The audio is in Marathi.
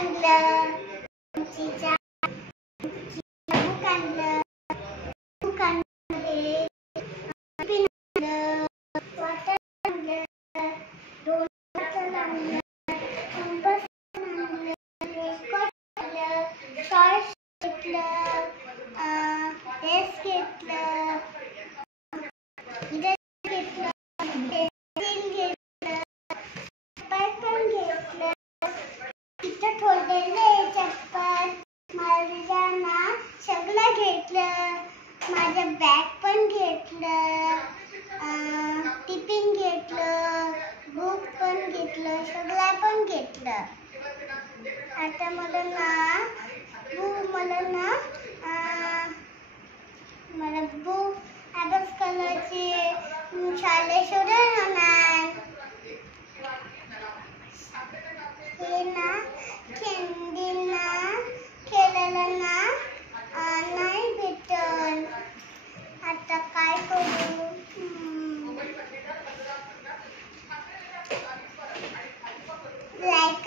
आणलं, चिचा बुक आणलं, बुक आणलं, पिन आणलं, वॉटर आणलं, दोन बॉटल आणलं, कंपास आणलं, रेनकोट आणलं, टॉर्च घेतलं, ड्रेस घेतलं, घेतलं, पेन्सिल घेतलं, चप्पल पण घेतलं. तिथं ठेवलेले चप्पल माझ्यांना सगळं घेतलं. माझं बॅग पण घेतलं, टिफिन घेतलं, बुक पण घेतलं, सगळं पण घेतलं. आता मला बुक अभ्यास करायची, शाळेत सोडून होणार. हे ना खेळायला नाही भेटत. आता काय करू? लाईक